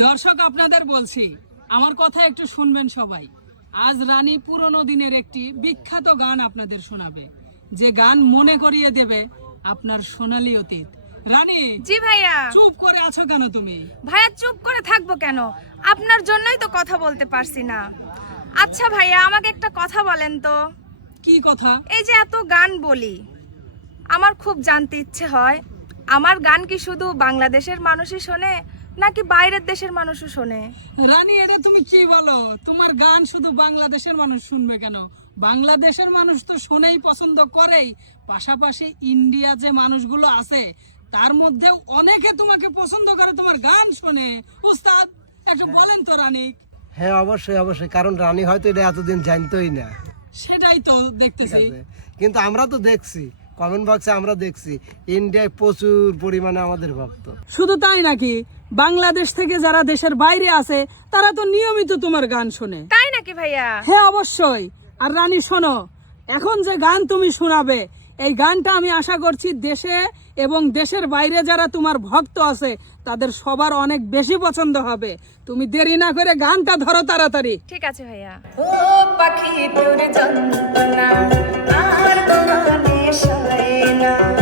দর্শক আপনাদের বলছি আমার কথা একটু শুনবেন সবাই। আজ রানী পুরনো দিনের একটি বিখ্যাত গান আপনাদের শোনাবে। যে গান মনে করিয়ে দেবে আপনার সোনালী অতীত। রানী জি ভাইয়া। চুপ করে আছো কেন তুমি? ভাইয়া চুপ করে থাকব কেন? আপনার জন্যই তো কথা বলতে পারছি না। আচ্ছা ভাইয়া আমাকে একটা কথা বলেন তো। কি কথা? এই যে এত গান বলি আমার খুব জানতে ইচ্ছে হয়। আমার গান কি শুধু বাংলাদেশের মানুষই শোনে নাকি বাইরের দেশের মানুষও শোনে? রানী এটা তুমি কি বলো? তোমার গান শুধু বাংলাদেশের মানুষ শুনবে কেন? বাংলাদেশের মানুষ তো শোনেই পছন্দ করেই। পাশাপাশি ইন্ডিয়া যে মানুষগুলো আছে তার মধ্যেও অনেকে তোমাকে পছন্দ করে তোমার গান শোনে। উস্তাদ একটু বলেন তো রানী। হ্যাঁ অবশ্যই অবশ্যই কারণ রানী হয়তো এটা এতদিন জানতোই না। সেটাই তো দেখতেছি। কিন্তু আমরা তো দেখছি। কমেন্ট বক্সে আমরা দেখছি ইন্ডিয়ায় প্রচুর পরিমাণে আমাদের ভক্ত। শুধু তাই নাকি? বাংলাদেশ থেকে যারা দেশের বাইরে আছে তারা তো নিয়মিত তোমার গান শোনে। তাই নাকি ভাইয়া? হ্যাঁ অবশ্যই। আর রানী শোনো এখন যে গান তুমি শোনাবে এই গানটা আমি আশা করছি দেশে এবং দেশের বাইরে যারা তোমার ভক্ত আছে তাদের সবার অনেক বেশি পছন্দ হবে। তুমি দেরি না করে গানটা ধরো তাড়াতাড়ি। ঠিক আছে ভাইয়া। ও পাখি তোর যন্ত্রণা আর তো গানে সয় না yeah.